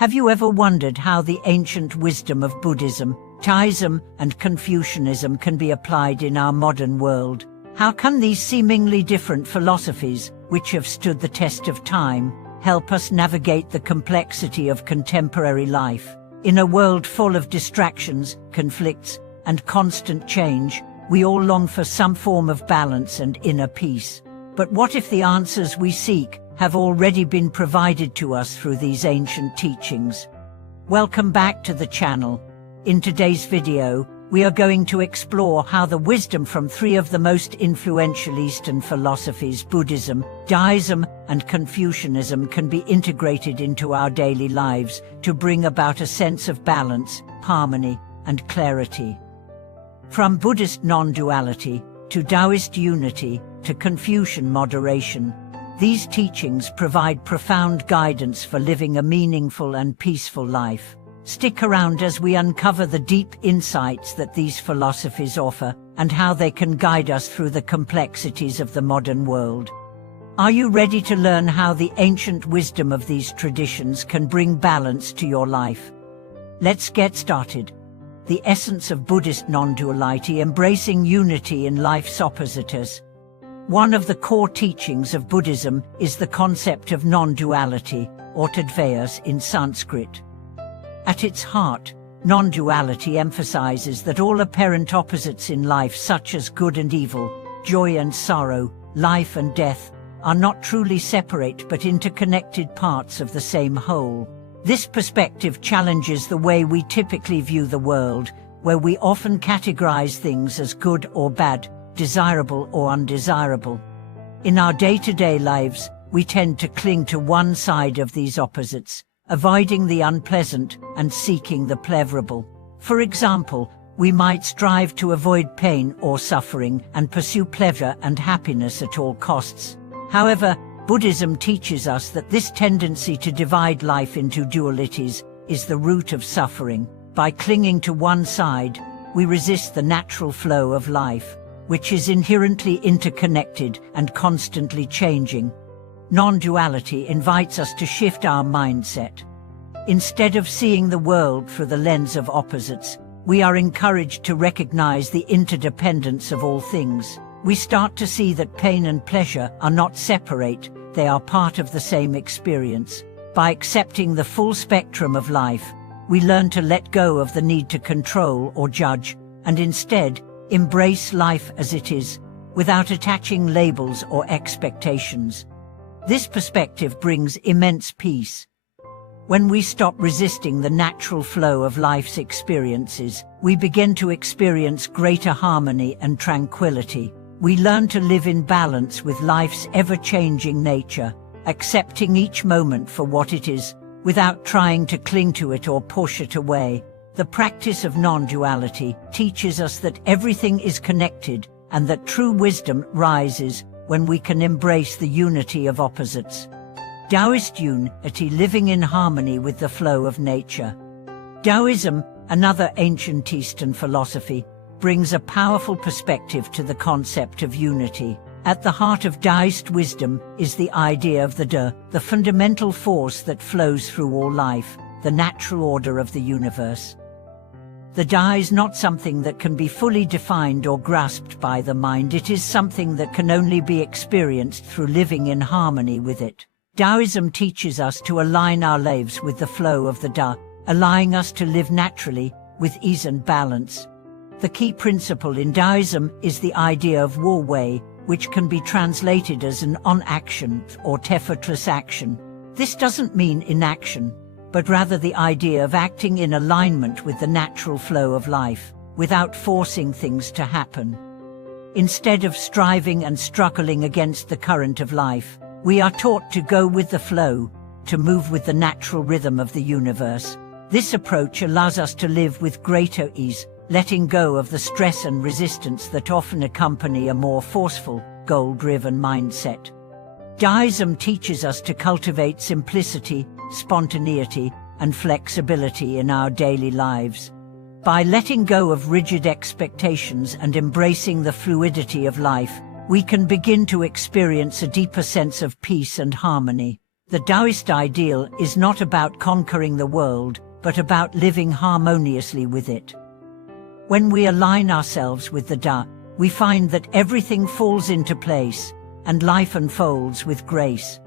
Have you ever wondered how the ancient wisdom of Buddhism, Taoism, and Confucianism can be applied in our modern world? How can these seemingly different philosophies, which have stood the test of time, help us navigate the complexity of contemporary life? In a world full of distractions, conflicts, and constant change, we all long for some form of balance and inner peace. But what if the answers we seek have already been provided to us through these ancient teachings? Welcome back to the channel. In today's video, we are going to explore how the wisdom from three of the most influential Eastern philosophies, Buddhism, Daoism, and Confucianism, can be integrated into our daily lives to bring about a sense of balance, harmony, and clarity. From Buddhist non-duality, to Daoist unity, to Confucian moderation, these teachings provide profound guidance for living a meaningful and peaceful life. Stick around as we uncover the deep insights that these philosophies offer and how they can guide us through the complexities of the modern world. Are you ready to learn how the ancient wisdom of these traditions can bring balance to your life? Let's get started. The essence of Buddhist non-duality, embracing unity in life's opposites. One of the core teachings of Buddhism is the concept of non-duality, or Tadvayas in Sanskrit. At its heart, non-duality emphasizes that all apparent opposites in life, such as good and evil, joy and sorrow, life and death, are not truly separate but interconnected parts of the same whole. This perspective challenges the way we typically view the world, where we often categorize things as good or bad, desirable or undesirable. In our day-to-day lives, we tend to cling to one side of these opposites, avoiding the unpleasant and seeking the pleasurable. For example, we might strive to avoid pain or suffering and pursue pleasure and happiness at all costs. However, Buddhism teaches us that this tendency to divide life into dualities is the root of suffering. By clinging to one side, we resist the natural flow of life, which is inherently interconnected and constantly changing. Non-duality invites us to shift our mindset. Instead of seeing the world through the lens of opposites, we are encouraged to recognize the interdependence of all things. We start to see that pain and pleasure are not separate, they are part of the same experience. By accepting the full spectrum of life, we learn to let go of the need to control or judge, and instead, embrace life as it is, without attaching labels or expectations. This perspective brings immense peace. When we stop resisting the natural flow of life's experiences, we begin to experience greater harmony and tranquility. We learn to live in balance with life's ever-changing nature, accepting each moment for what it is, without trying to cling to it or push it away. The practice of non-duality teaches us that everything is connected and that true wisdom rises when we can embrace the unity of opposites. Daoist unity, living in harmony with the flow of nature. Daoism, another ancient Eastern philosophy, brings a powerful perspective to the concept of unity. At the heart of Daoist wisdom is the idea of the Da, the fundamental force that flows through all life, the natural order of the universe. The Da is not something that can be fully defined or grasped by the mind. It is something that can only be experienced through living in harmony with it. Daoism teaches us to align our lives with the flow of the Da, allowing us to live naturally, with ease and balance. The key principle in Daoism is the idea of Wu Wei, which can be translated as an on-action or effortless action. This doesn't mean inaction, but rather the idea of acting in alignment with the natural flow of life, without forcing things to happen. Instead of striving and struggling against the current of life, we are taught to go with the flow, to move with the natural rhythm of the universe. This approach allows us to live with greater ease, letting go of the stress and resistance that often accompany a more forceful, goal-driven mindset. Daoism teaches us to cultivate simplicity, spontaneity, and flexibility in our daily lives. By letting go of rigid expectations and embracing the fluidity of life, we can begin to experience a deeper sense of peace and harmony. The Daoist ideal is not about conquering the world, but about living harmoniously with it. When we align ourselves with the Tao, we find that everything falls into place, and life unfolds with grace.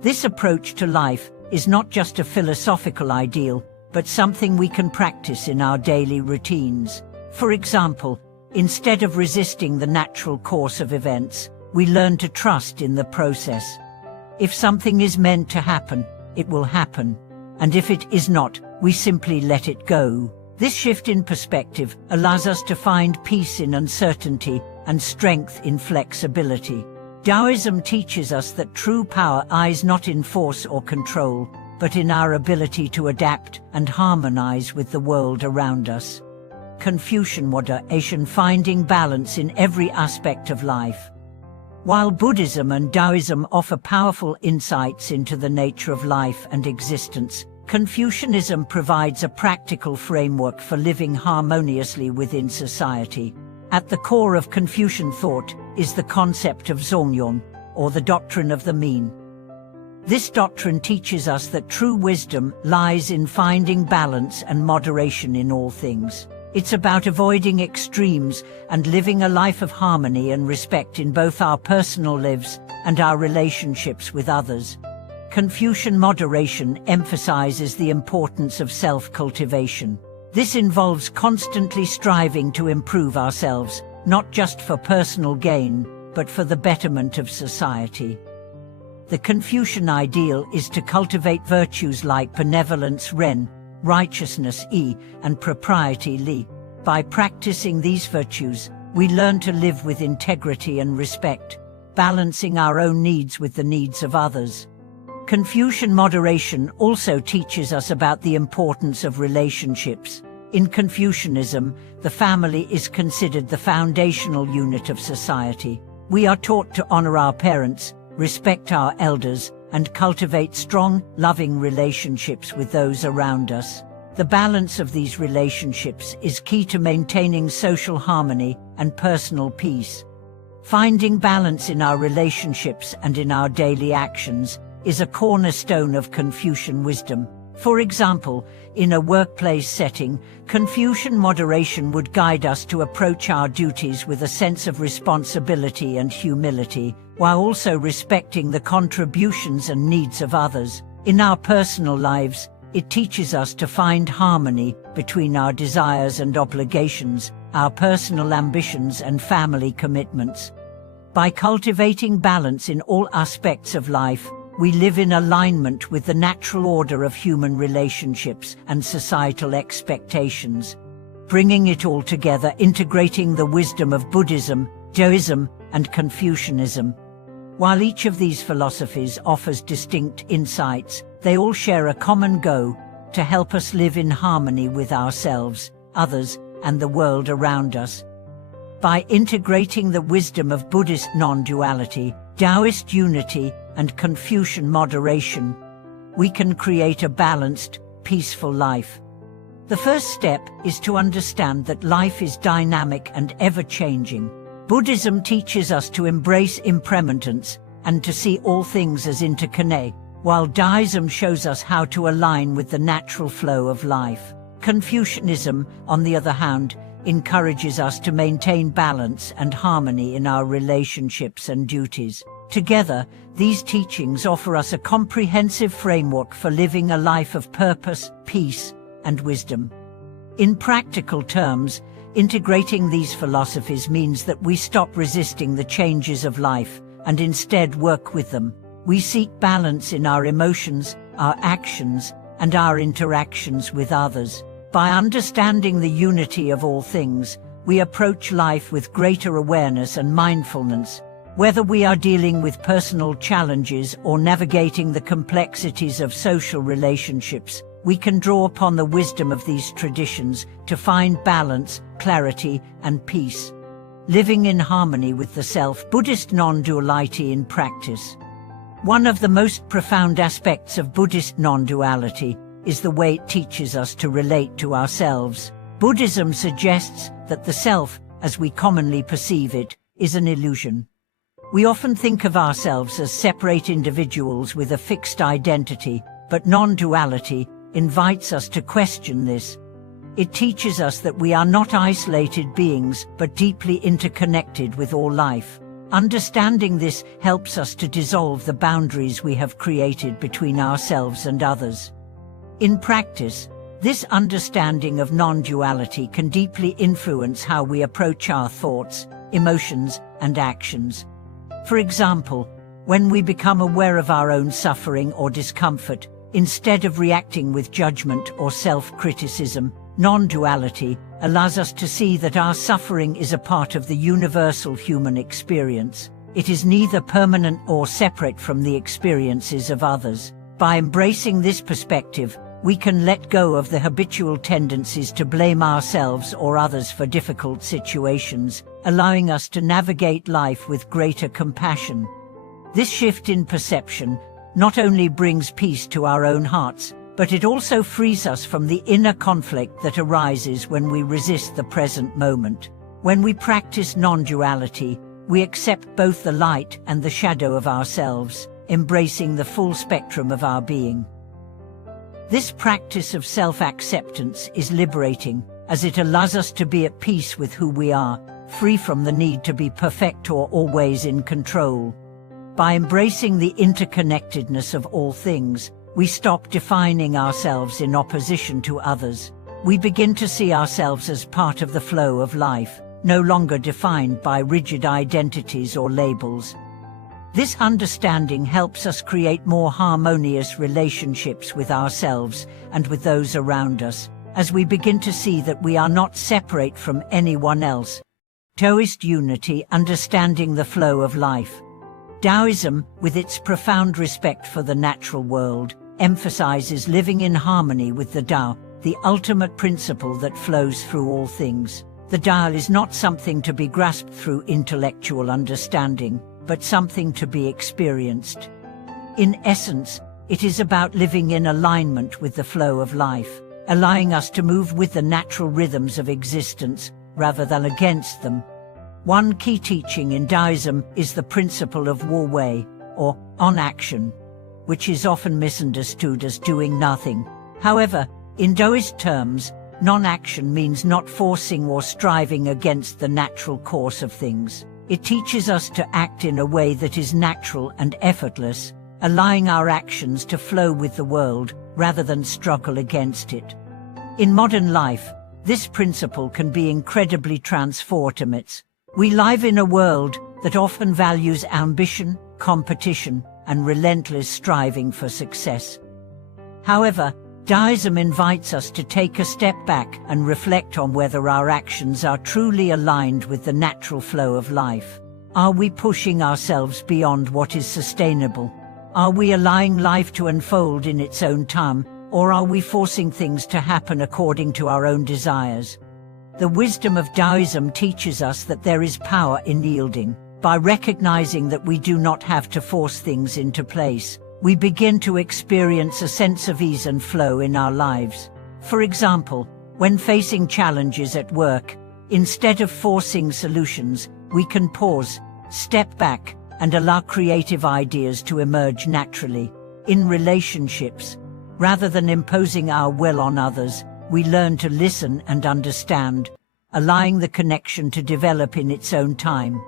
This approach to life is not just a philosophical ideal, but something we can practice in our daily routines. For example, instead of resisting the natural course of events, we learn to trust in the process. If something is meant to happen, it will happen. And if it is not, we simply let it go. This shift in perspective allows us to find peace in uncertainty and strength in flexibility. Taoism teaches us that true power lies not in force or control, but in our ability to adapt and harmonize with the world around us. Confucian moderation, finding balance in every aspect of life. While Buddhism and Taoism offer powerful insights into the nature of life and existence, Confucianism provides a practical framework for living harmoniously within society. At the core of Confucian thought is the concept of Zongyong, or the doctrine of the mean. This doctrine teaches us that true wisdom lies in finding balance and moderation in all things. It's about avoiding extremes and living a life of harmony and respect in both our personal lives and our relationships with others. Confucian moderation emphasizes the importance of self-cultivation. This involves constantly striving to improve ourselves, not just for personal gain, but for the betterment of society. The Confucian ideal is to cultivate virtues like benevolence Ren, righteousness Yi, and propriety Li. By practicing these virtues, we learn to live with integrity and respect, balancing our own needs with the needs of others. Confucian moderation also teaches us about the importance of relationships. In Confucianism, the family is considered the foundational unit of society. We are taught to honor our parents, respect our elders, and cultivate strong, loving relationships with those around us. The balance of these relationships is key to maintaining social harmony and personal peace. Finding balance in our relationships and in our daily actions is a cornerstone of Confucian wisdom. For example, in a workplace setting, Confucian moderation would guide us to approach our duties with a sense of responsibility and humility, while also respecting the contributions and needs of others. In our personal lives, it teaches us to find harmony between our desires and obligations, our personal ambitions and family commitments. By cultivating balance in all aspects of life, we live in alignment with the natural order of human relationships and societal expectations. Bringing it all together, integrating the wisdom of Buddhism, Taoism, and Confucianism. While each of these philosophies offers distinct insights, they all share a common goal: to help us live in harmony with ourselves, others, and the world around us. By integrating the wisdom of Buddhist non-duality, Taoist unity, and Confucian moderation, we can create a balanced, peaceful life. The first step is to understand that life is dynamic and ever-changing. Buddhism teaches us to embrace impermanence and to see all things as interconnected, while Taoism shows us how to align with the natural flow of life. Confucianism, on the other hand, encourages us to maintain balance and harmony in our relationships and duties. Together, these teachings offer us a comprehensive framework for living a life of purpose, peace, and wisdom. In practical terms, integrating these philosophies means that we stop resisting the changes of life and instead work with them. We seek balance in our emotions, our actions, and our interactions with others. By understanding the unity of all things, we approach life with greater awareness and mindfulness. Whether we are dealing with personal challenges or navigating the complexities of social relationships, we can draw upon the wisdom of these traditions to find balance, clarity, and peace. Living in harmony with the self, Buddhist non-duality in practice. One of the most profound aspects of Buddhist non-duality is the way it teaches us to relate to ourselves. Buddhism suggests that the self, as we commonly perceive it, is an illusion. We often think of ourselves as separate individuals with a fixed identity, but non-duality invites us to question this. It teaches us that we are not isolated beings, but deeply interconnected with all life. Understanding this helps us to dissolve the boundaries we have created between ourselves and others. In practice, this understanding of non-duality can deeply influence how we approach our thoughts, emotions, and actions. For example, when we become aware of our own suffering or discomfort, instead of reacting with judgment or self-criticism, non-duality allows us to see that our suffering is a part of the universal human experience. It is neither permanent or separate from the experiences of others. By embracing this perspective, we can let go of the habitual tendencies to blame ourselves or others for difficult situations, allowing us to navigate life with greater compassion. This shift in perception not only brings peace to our own hearts, but it also frees us from the inner conflict that arises when we resist the present moment. When we practice non-duality, we accept both the light and the shadow of ourselves, embracing the full spectrum of our being. This practice of self-acceptance is liberating, as it allows us to be at peace with who we are, free from the need to be perfect or always in control. By embracing the interconnectedness of all things, we stop defining ourselves in opposition to others. We begin to see ourselves as part of the flow of life, no longer defined by rigid identities or labels. This understanding helps us create more harmonious relationships with ourselves and with those around us, as we begin to see that we are not separate from anyone else. Daoist unity, understanding the flow of life. Taoism, with its profound respect for the natural world, emphasizes living in harmony with the Tao, the ultimate principle that flows through all things. The Tao is not something to be grasped through intellectual understanding, but something to be experienced. In essence, it is about living in alignment with the flow of life, allowing us to move with the natural rhythms of existence, rather than against them. One key teaching in Taoism is the principle of Wu Wei, or on-action, which is often misunderstood as doing nothing. However, in Daoist terms, non-action means not forcing or striving against the natural course of things. It teaches us to act in a way that is natural and effortless, allowing our actions to flow with the world rather than struggle against it. In modern life, this principle can be incredibly transformative. We live in a world that often values ambition, competition, and relentless striving for success. However, Taoism invites us to take a step back and reflect on whether our actions are truly aligned with the natural flow of life. Are we pushing ourselves beyond what is sustainable? Are we allowing life to unfold in its own time, or are we forcing things to happen according to our own desires? The wisdom of Taoism teaches us that there is power in yielding. By recognizing that we do not have to force things into place, we begin to experience a sense of ease and flow in our lives. For example, when facing challenges at work, instead of forcing solutions, we can pause, step back, and allow creative ideas to emerge naturally. In relationships, rather than imposing our will on others, we learn to listen and understand, allowing the connection to develop in its own time.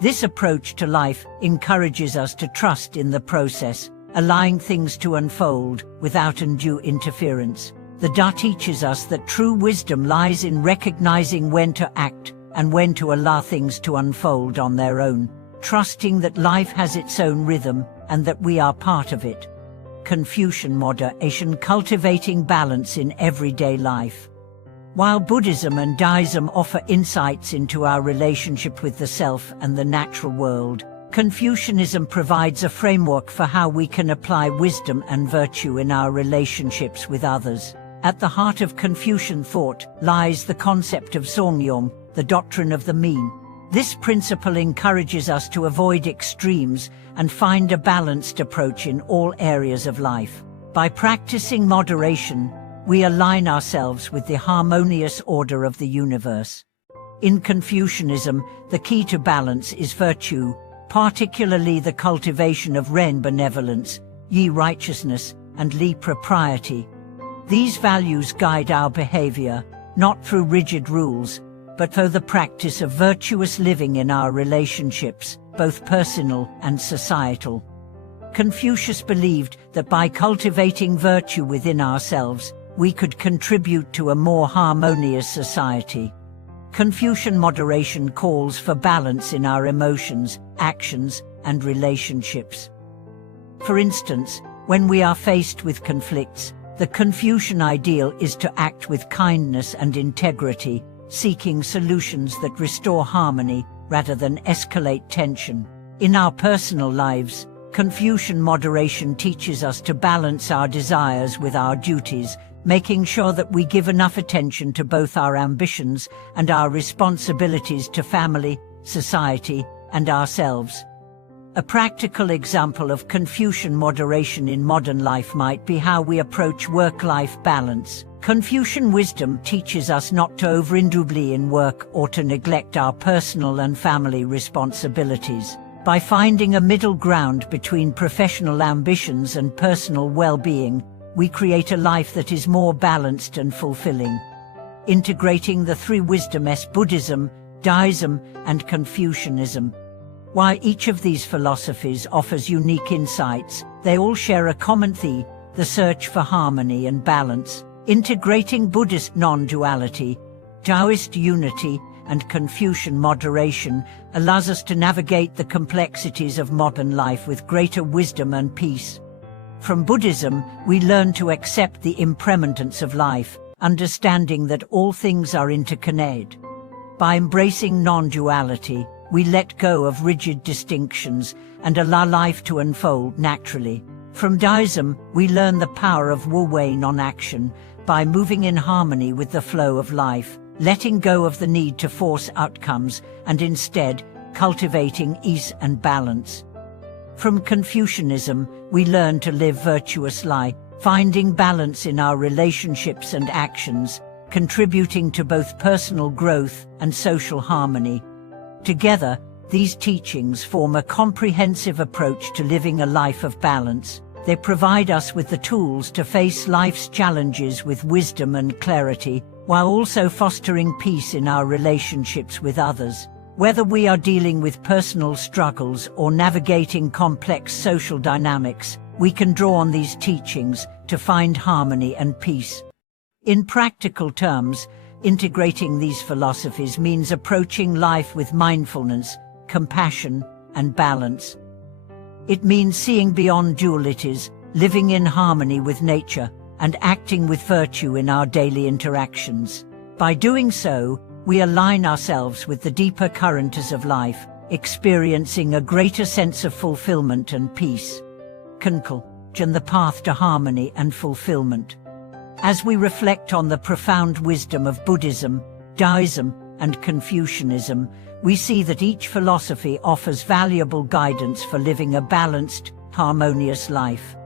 This approach to life encourages us to trust in the process, allowing things to unfold without undue interference. The Tao teaches us that true wisdom lies in recognizing when to act and when to allow things to unfold on their own, trusting that life has its own rhythm and that we are part of it. Confucian moderation, cultivating balance in everyday life. While Buddhism and Daoism offer insights into our relationship with the self and the natural world, Confucianism provides a framework for how we can apply wisdom and virtue in our relationships with others. At the heart of Confucian thought lies the concept of Zongyong, the doctrine of the mean. This principle encourages us to avoid extremes and find a balanced approach in all areas of life. By practicing moderation, we align ourselves with the harmonious order of the universe. In Confucianism, the key to balance is virtue, particularly the cultivation of ren benevolence, yi righteousness, and li propriety. These values guide our behavior, not through rigid rules, but through the practice of virtuous living in our relationships, both personal and societal. Confucius believed that by cultivating virtue within ourselves, we could contribute to a more harmonious society. Confucian moderation calls for balance in our emotions, actions, and relationships. For instance, when we are faced with conflicts, the Confucian ideal is to act with kindness and integrity, seeking solutions that restore harmony rather than escalate tension. In our personal lives, Confucian moderation teaches us to balance our desires with our duties, making sure that we give enough attention to both our ambitions and our responsibilities to family, society, and ourselves. A practical example of Confucian moderation in modern life might be how we approach work-life balance. Confucian wisdom teaches us not to overindulge in work or to neglect our personal and family responsibilities. By finding a middle ground between professional ambitions and personal well-being, we create a life that is more balanced and fulfilling. Integrating the three wisdoms Buddhism, Daoism, and Confucianism. While each of these philosophies offers unique insights, they all share a common theme, the search for harmony and balance. Integrating Buddhist non-duality, Daoist unity, and Confucian moderation allows us to navigate the complexities of modern life with greater wisdom and peace. From Buddhism, we learn to accept the impermanence of life, understanding that all things are interconnected. By embracing non-duality, we let go of rigid distinctions and allow life to unfold naturally. From Daoism, we learn the power of wu-wei non-action by moving in harmony with the flow of life, letting go of the need to force outcomes and instead cultivating ease and balance. From Confucianism, we learn to live virtuous life, finding balance in our relationships and actions, contributing to both personal growth and social harmony. Together, these teachings form a comprehensive approach to living a life of balance. They provide us with the tools to face life's challenges with wisdom and clarity, while also fostering peace in our relationships with others. Whether we are dealing with personal struggles or navigating complex social dynamics, we can draw on these teachings to find harmony and peace. In practical terms, integrating these philosophies means approaching life with mindfulness, compassion, and balance. It means seeing beyond dualities, living in harmony with nature, and acting with virtue in our daily interactions. By doing so, we align ourselves with the deeper currents of life, experiencing a greater sense of fulfillment and peace. Conclusion: the path to harmony and fulfillment. As we reflect on the profound wisdom of Buddhism, Daoism, and Confucianism, we see that each philosophy offers valuable guidance for living a balanced, harmonious life.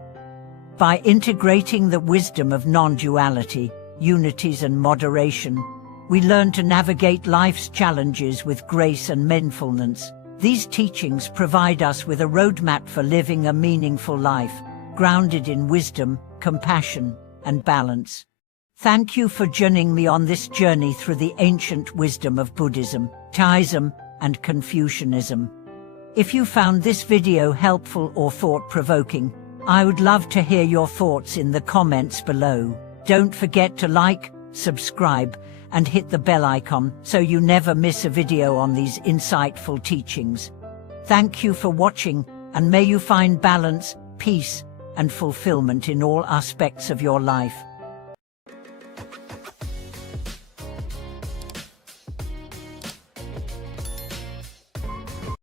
By integrating the wisdom of non-duality, unities and moderation, we learn to navigate life's challenges with grace and mindfulness. These teachings provide us with a roadmap for living a meaningful life, grounded in wisdom, compassion, and balance. Thank you for joining me on this journey through the ancient wisdom of Buddhism, Daoism, and Confucianism. If you found this video helpful or thought-provoking, I would love to hear your thoughts in the comments below. Don't forget to like, subscribe, and hit the bell icon so you never miss a video on these insightful teachings. Thank you for watching, and may you find balance, peace, and fulfillment in all aspects of your life.